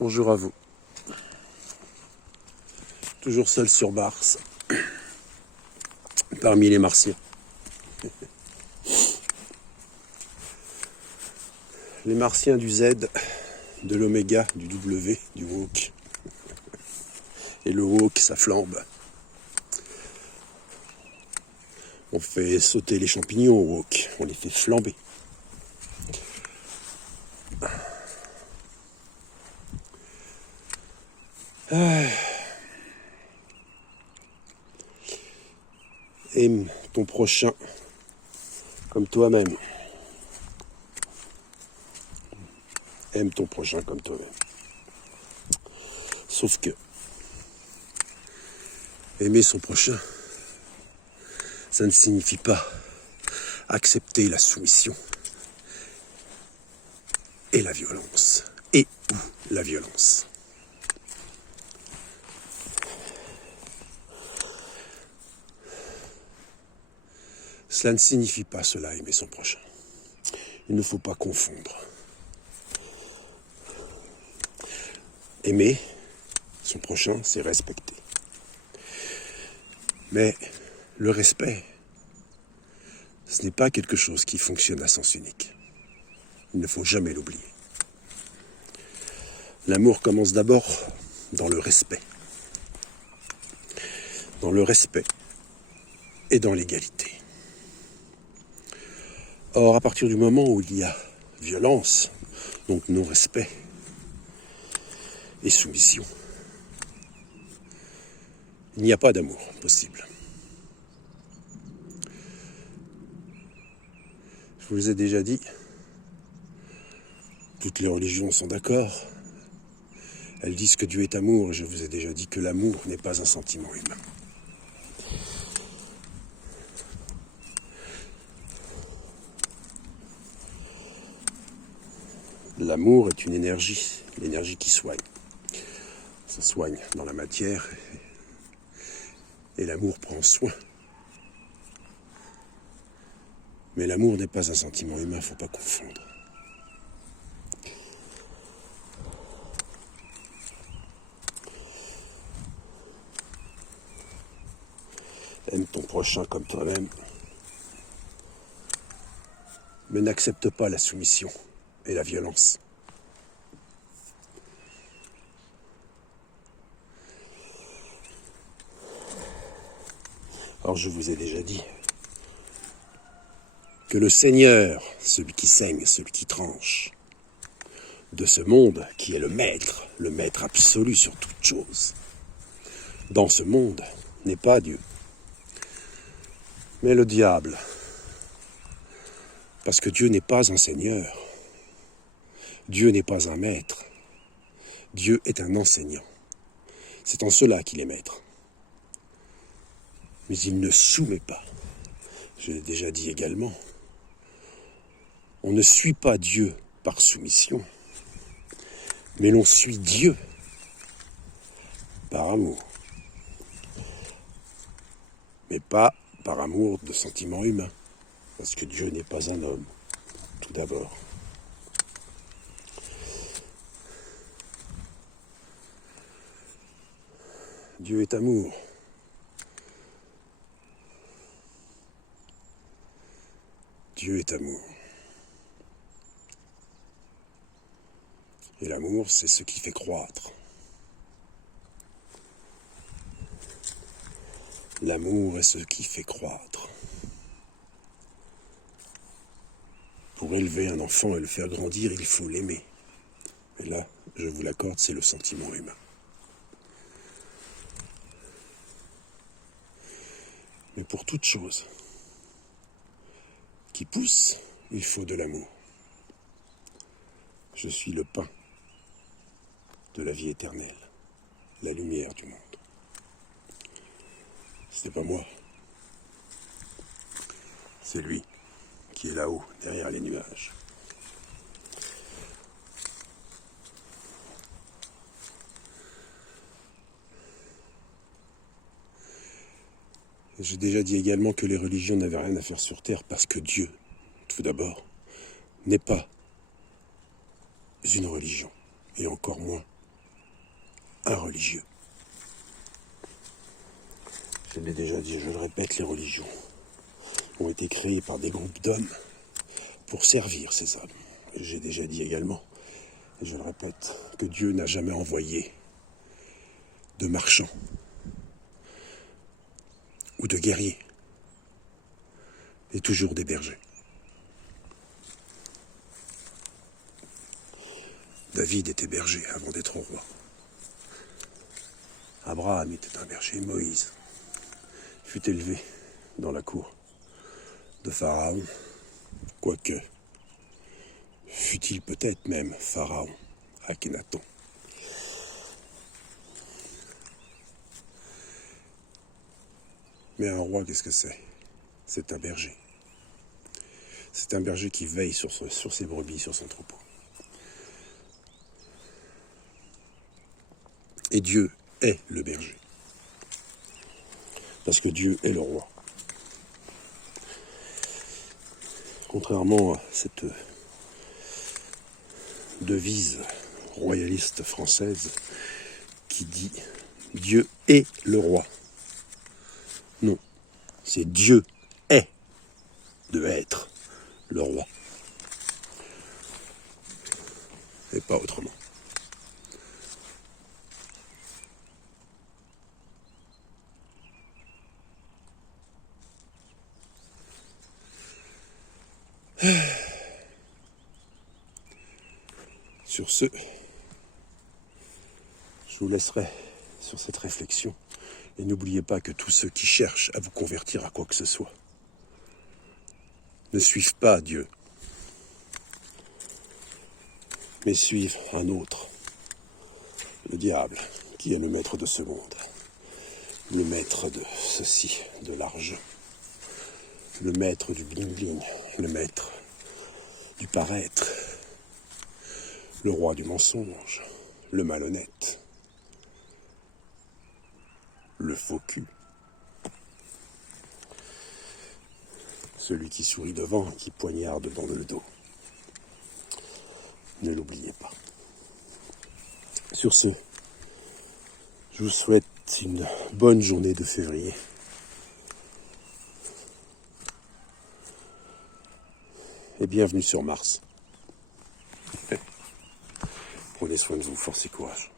Bonjour à vous. Toujours seul sur Mars, parmi les Martiens. Les Martiens du Z, de l'Oméga, du W, du Woke. Et le Woke, ça flambe. On fait sauter les champignons au Woke, on les fait flamber. Aime ton prochain comme toi-même. Aime ton prochain comme toi-même. Sauf que aimer son prochain, ça ne signifie pas accepter la soumission et la violence. Et ou la violence. Cela ne signifie pas cela, aimer son prochain. Il ne faut pas confondre. Aimer son prochain, c'est respecter. Mais le respect, ce n'est pas quelque chose qui fonctionne à sens unique. Il ne faut jamais l'oublier. L'amour commence d'abord dans le respect. Dans le respect et dans l'égalité. Or, à partir du moment où il y a violence, donc non-respect et soumission, il n'y a pas d'amour possible. Je vous ai déjà dit, toutes les religions sont d'accord. Elles disent que Dieu est amour, et je vous ai déjà dit que l'amour n'est pas un sentiment humain. L'amour est une énergie, l'énergie qui soigne. Ça soigne dans la matière, et l'amour prend soin. Mais l'amour n'est pas un sentiment humain, il ne faut pas confondre. Aime ton prochain comme toi-même, mais n'accepte pas la soumission et la violence. Alors je vous ai déjà dit que le Seigneur, celui qui saigne, celui qui tranche, de ce monde qui est le maître absolu sur toute chose, dans ce monde n'est pas Dieu, mais le diable. Parce que Dieu n'est pas un Seigneur, Dieu n'est pas un maître, Dieu est un enseignant. C'est en cela qu'il est maître. Mais il ne soumet pas. Je l'ai déjà dit également, on ne suit pas Dieu par soumission, mais l'on suit Dieu par amour. Mais pas par amour de sentiments humains, parce que Dieu n'est pas un homme, tout d'abord. Dieu est amour. Dieu est amour. Et l'amour, c'est ce qui fait croître. L'amour est ce qui fait croître. Pour élever un enfant et le faire grandir, il faut l'aimer. Et là, je vous l'accorde, c'est le sentiment humain. Mais pour toute chose qui pousse, il faut de l'amour. Je suis le pain de la vie éternelle, la lumière du monde. Ce n'est pas moi. C'est lui qui est là-haut, derrière les nuages. J'ai déjà dit également que les religions n'avaient rien à faire sur terre parce que Dieu, tout d'abord, n'est pas une religion, et encore moins un religieux. Je l'ai déjà dit, je le répète, les religions ont été créées par des groupes d'hommes pour servir ces hommes. Et j'ai déjà dit également, et je le répète, que Dieu n'a jamais envoyé de marchands ou de guerriers, et toujours des bergers. David était berger avant d'être roi. Abraham était un berger. Moïse fut élevé dans la cour de Pharaon, quoique fut-il peut-être même Pharaon, Akhenaton. Mais un roi, qu'est-ce que c'est? C'est un berger. C'est un berger qui veille sur ses brebis, sur son troupeau. Et Dieu est le berger. Parce que Dieu est le roi. Contrairement à cette devise royaliste française qui dit « Dieu est le roi ». Non, c'est Dieu est de être le roi. Et pas autrement. Sur ce, je vous laisserai sur cette réflexion. Et n'oubliez pas que tous ceux qui cherchent à vous convertir à quoi que ce soit ne suivent pas Dieu, mais suivent un autre, le diable, qui est le maître de ce monde, le maître de ceci, de l'argent, le maître du bling-bling, le maître du paraître, le roi du mensonge, le malhonnête, le faux cul, celui qui sourit devant et qui poignarde dans le dos. Ne l'oubliez pas. Sur ce, je vous souhaite une bonne journée de février. Et bienvenue sur Mars. Prenez soin de vous, force et courage.